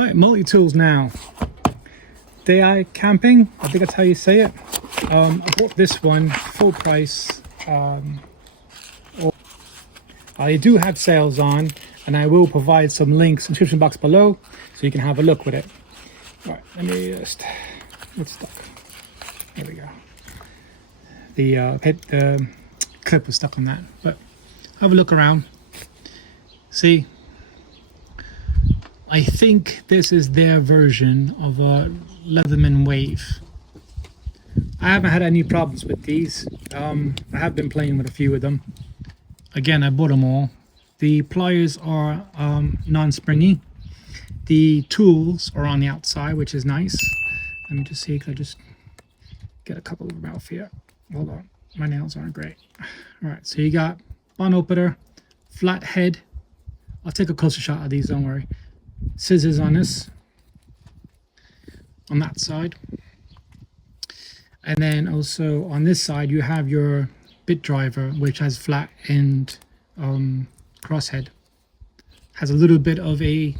Right, multi-tools now. Diacamping, I think that's how you say it. I bought this one full price. They do have sales on, and I will provide some links in the description box below so you can have a look with it. All right, let me just, it's stuck. There we go. The clip was stuck on that, but have a look around. See, I think this is their version of a Leatherman Wave. I haven't had any problems with these. I have been playing with a few of them. Again, I bought them all. The pliers are non-springy. The tools are on the outside, which is nice. Let me just see, can I just get a couple of them out here? Hold on, my nails aren't great. All right, so you got bond opener, flat head. I'll take a closer shot of these, don't worry. Scissors on this, on that side. And then also on this side, you have your bit driver, which has flat end crosshead. Has a little bit of a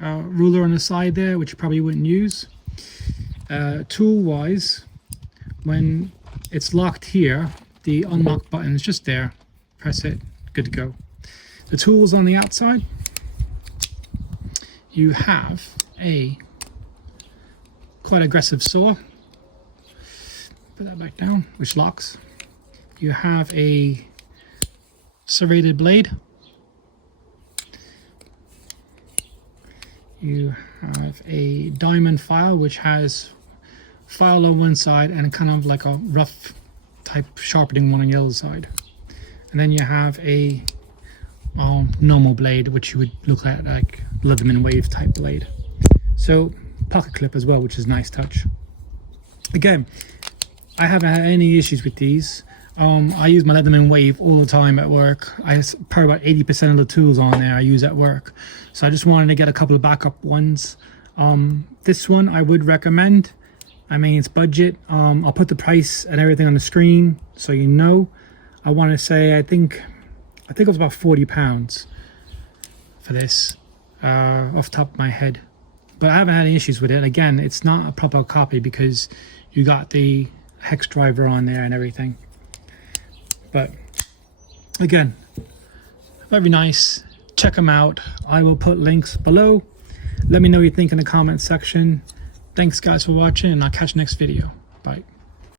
ruler on the side there, which you probably wouldn't use. Tool wise, when it's locked here, the unlock button is just there. Press it, good to go. The tools on the outside, you have a quite aggressive saw. Put that back down, which locks. You have a serrated blade. You have a diamond file, which has file on one side and kind of like a rough type sharpening one on the other side. And then you have a normal blade, which you would look at like Leatherman Wave type blade. So pocket clip as well, which is a nice touch. Again, I haven't had any issues with these. I use my Leatherman Wave all the time at work. I have probably about 80% of the tools on there I use at work. So I just wanted to get a couple of backup ones. This one I would recommend. I mean, it's budget. I'll put the price and everything on the screen so you know. I want to say I think it was about £40 for this off the top of my head. But I haven't had any issues with it. Again, it's not a proper copy because you got the hex driver on there and everything. But again, very nice. Check them out. I will put links below. Let me know what you think in the comment section. Thanks guys for watching, and I'll catch you next video. Bye.